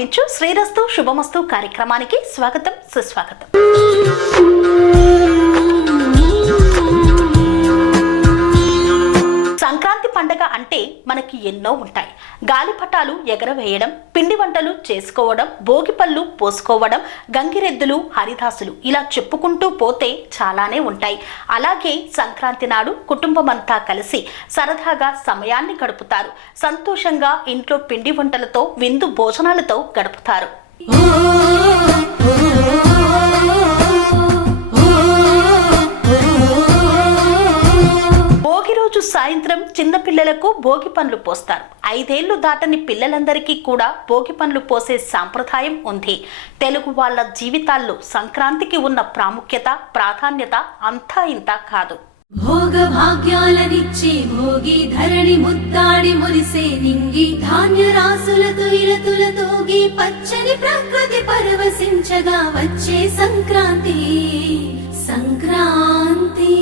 సమర్పించు శ్రీరస్తు శుభమస్తు కార్యక్రమానికి స్వాగతం సుస్వాగతం. అంటే మనకి ఎన్నో ఉంటాయి. గాలిపటాలు ఎగరవేయడం పిండి వంటలు చేసుకోవడం భోగిపళ్ళు పోసుకోవడం గంగిరెద్దులు హరిదాసులు ఇలా చెప్పుకుంటూ పోతే చాలానే ఉంటాయి. అలాగే సంక్రాంతి నాడు కుటుంబమంతా కలిసి సరదాగా సమయాన్ని గడుపుతారు. సంతోషంగా ఇంట్లో పిండి వంటలతో విందు భోజనాలతో గడుపుతారు. రోజు సాయంత్రం చిన్న పిల్లలకు భోగి పండ్లు పోస్తారు. ఐదేళ్ళు దాటని పిల్లలందరికీ కూడా భోగి పండ్లు పోసే సాంప్రదాయం ఉంది. తెలుగు వాళ్ళ జీవితాల్లో సంక్రాంతికి ఉన్న ప్రాముఖ్యత ప్రాధాన్యత అంతా ఇంత కాదు. భోగ భాగ్యాలనిచ్చే భోగి ధరణి ముద్దాడి మురిసే నింగి ధాన్య రాసులతో ఇలతులతోగి పచ్చని ప్రకృతి పరవశించగా వచ్చే సంక్రాంతి. సంక్రాంతి.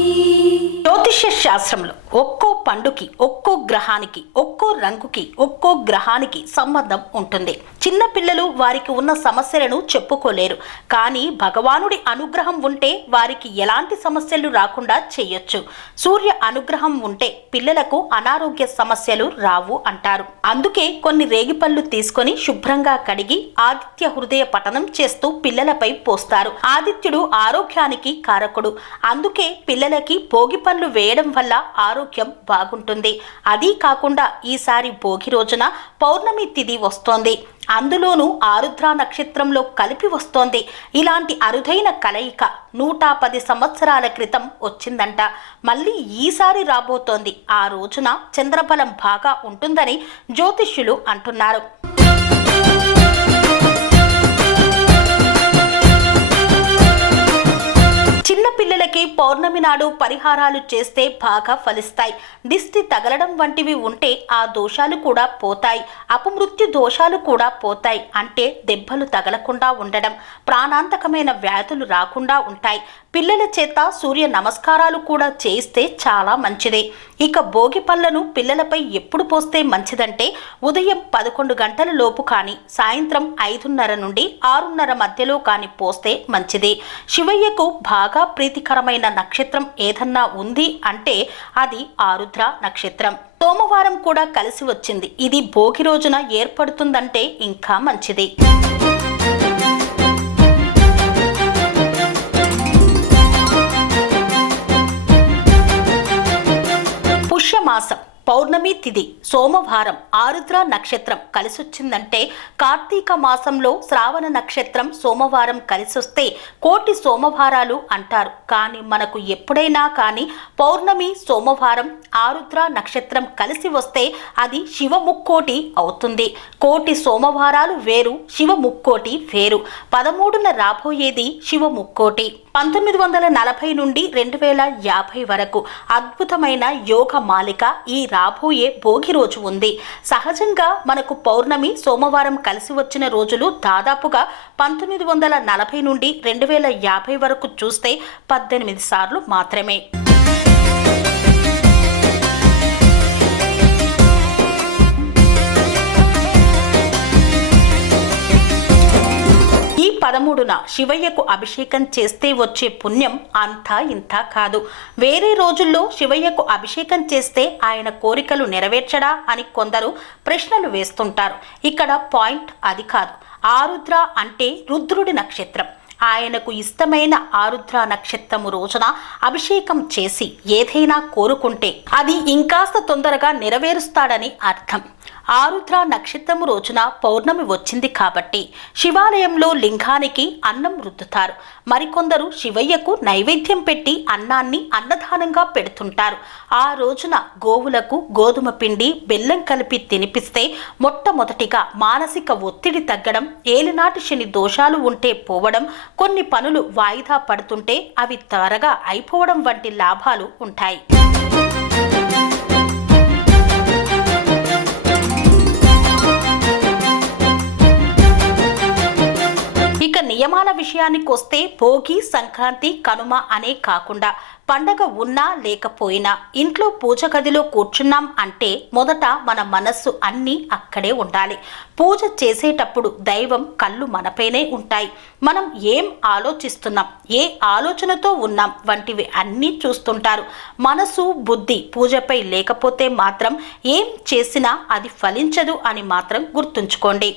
జ్యోతిష్య శాస్త్రంలో ఒక్కో పండుకి ఒక్కో గ్రహానికి ఒక్కో రంగుకి ఒక్కో గ్రహానికి సంబంధం ఉంటుంది. చిన్నపిల్లలు వారికి ఉన్న సమస్యలను చెప్పుకోలేరు. కానీ భగవానుడి అనుగ్రహం ఉంటే వారికి ఎలాంటి సమస్యలు రాకుండా చేయొచ్చు. సూర్య అనుగ్రహం ఉంటే పిల్లలకు అనారోగ్య సమస్యలు రావు అంటారు. అందుకే కొన్ని రేగిపళ్ళు తీసుకొని శుభ్రంగా కడిగి ఆదిత్య హృదయ పఠనం చేస్తూ పిల్లలపై పోస్తారు. ఆదిత్యుడు ఆరోగ్యానికి కారకుడు. అందుకే పిల్లలకి భోగి పళ్ళు వేయడం వల్ల ఆరోగ్యం బాగుంటుంది. అదీ కాకుండా ఈసారి భోగి రోజున పౌర్ణమి తిథి వస్తోంది. అందులోనూ ఆరుద్ర నక్షత్రంలో కలిపి వస్తోంది. ఇలాంటి అరుదైన కలయిక నూట పది సంవత్సరాల క్రితం వచ్చిందంట. మళ్ళీ ఈసారి రాబోతోంది. ఆ రోజున చంద్రబలం బాగా ఉంటుందని జ్యోతిష్యులు అంటున్నారు. చిన్న పిల్లలకి పౌర్ణమి నాడు పరిహారాలు చేస్తే బాగా ఫలిస్తాయి. దిష్టి తగలడం వంటివి ఉంటే ఆ దోషాలు కూడా పోతాయి. అపమృత్యు దోషాలు కూడా పోతాయి. అంటే దెబ్బలు తగలకుండా ఉండడం ప్రాణాంతకమైన వ్యాధులు రాకుండా ఉంటాయి. పిల్లల చేత సూర్య నమస్కారాలు కూడా చేయిస్తే చాలా మంచిదే. ఇక భోగి పళ్ళను పిల్లలపై ఎప్పుడు పోస్తే మంచిదంటే ఉదయం పదకొండు గంటల లోపు కానీ సాయంత్రం ఐదున్నర నుండి ఆరున్నర మధ్యలో కానీ పోస్తే మంచిది. శివయ్యకు బాగా ప్రీతికరమైన నక్షత్రం ఏదన్నా ఉంది అంటే అది ఆరుద్ర నక్షత్రం. సోమవారం కూడా కలిసి వచ్చింది. ఇది భోగి రోజున ఏర్పడుతుందంటే ఇంకా మంచిది. పుష్యమాసం పౌర్ణమి తిథి సోమవారం ఆరుద్ర నక్షత్రం కలిసొచ్చిందంటే కార్తీక మాసంలో శ్రావణ నక్షత్రం సోమవారం కలిసొస్తే కోటి సోమవారాలు అంటారు. కానీ మనకు ఎప్పుడైనా కానీ పౌర్ణమి సోమవారం ఆరుద్ర నక్షత్రం కలిసి వస్తే అది శివ ముక్కోటి అవుతుంది. కోటి సోమవారాలు వేరు శివ ముక్కోటి వేరు. పదమూడున రాబోయేది శివ ముక్కోటి పంతొమ్మిది వందల నలభై నుండి రెండు వేల యాభై వరకు అద్భుతమైన యోగ మాలిక ఈ రాబోయే భోగి రోజు ఉంది. సహజంగా మనకు పౌర్ణమి సోమవారం కలిసి వచ్చిన రోజులు దాదాపుగా పంతొమ్మిది వందల నలభై నుండి రెండు వేల యాభై వరకు చూస్తే పద్దెనిమిది సార్లు మాత్రమే. పదమూడున శివయ్యకు అభిషేకం చేస్తే వచ్చే పుణ్యం అంతా ఇంత కాదు. వేరే రోజుల్లో శివయ్యకు అభిషేకం చేస్తే ఆయన కోరికలు నెరవేర్చడా అని కొందరు ప్రశ్నలు వేస్తుంటారు. ఇక్కడ పాయింట్ అది కాదు. ఆరుద్ర అంటే రుద్రుడి నక్షత్రం. ఆయనకు ఇష్టమైన ఆరుద్ర నక్షత్రము రోజున అభిషేకం చేసి ఏదైనా కోరుకుంటే అది ఇంకాస్త తొందరగా నెరవేరుస్తాడని అర్థం. ఆరుద్ర నక్షత్రము రోజున పౌర్ణమి వచ్చింది కాబట్టి శివాలయంలో లింగానికి అన్నం రుద్దుతారు. మరికొందరు శివయ్యకు నైవేద్యం పెట్టి అన్నాన్ని అన్నదానంగా పెడుతుంటారు. ఆ రోజున గోవులకు గోధుమ పిండి బెల్లం కలిపి తినిపిస్తే మొట్టమొదటిగా మానసిక ఒత్తిడి తగ్గడం ఏలినాటి శని దోషాలు ఉంటే పోవడం కొన్ని పనులు వాయిదా పడుతుంటే అవి త్వరగా అయిపోవడం వంటి లాభాలు ఉంటాయి. విషయానికొస్తే భోగి సంక్రాంతి కనుమ అనే కాకుండా పండగ ఉన్నా లేకపోయినా ఇంట్లో పూజ గదిలో కూర్చున్నాం అంటే మొదట మన మనస్సు అన్నీ అక్కడే ఉండాలి. పూజ చేసేటప్పుడు దైవం కళ్ళు మనపైనే ఉంటాయి. మనం ఏం ఆలోచిస్తున్నాం ఏ ఆలోచనతో ఉన్నాం వంటివి అన్నీ చూస్తుంటారు. మనసు బుద్ధి పూజపై లేకపోతే మాత్రం ఏం చేసినా అది ఫలించదు అని మాత్రం గుర్తుంచుకోండి.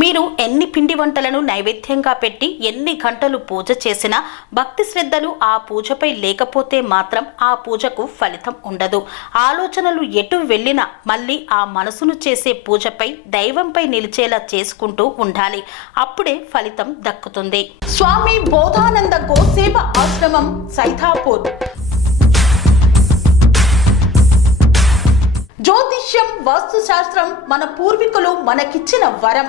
మీరు ఎన్ని పిండి వంటలను నైవేద్యంగా పెట్టి ఎన్ని గంటలు పూజ చేసినా భక్తి శ్రద్ధలు ఆ పూజపై లేకపోతే మాత్రం ఆ పూజకు ఫలితం ఉండదు. ఆలోచనలు ఎటు వెళ్ళినా మళ్ళీ ఆ మనసును చేసే పూజపై దైవంపై నిలిచేలా చేసుకుంటూ ఉండాలి. అప్పుడే ఫలితం దక్కుతుంది. స్వామి బోధానంద గోసేవ ఆశ్రమం సైథాపూర్ జ్యోతిష్యం వాస్తుశాస్త్రం మన పూర్వీకులు మనకిచ్చిన వరం.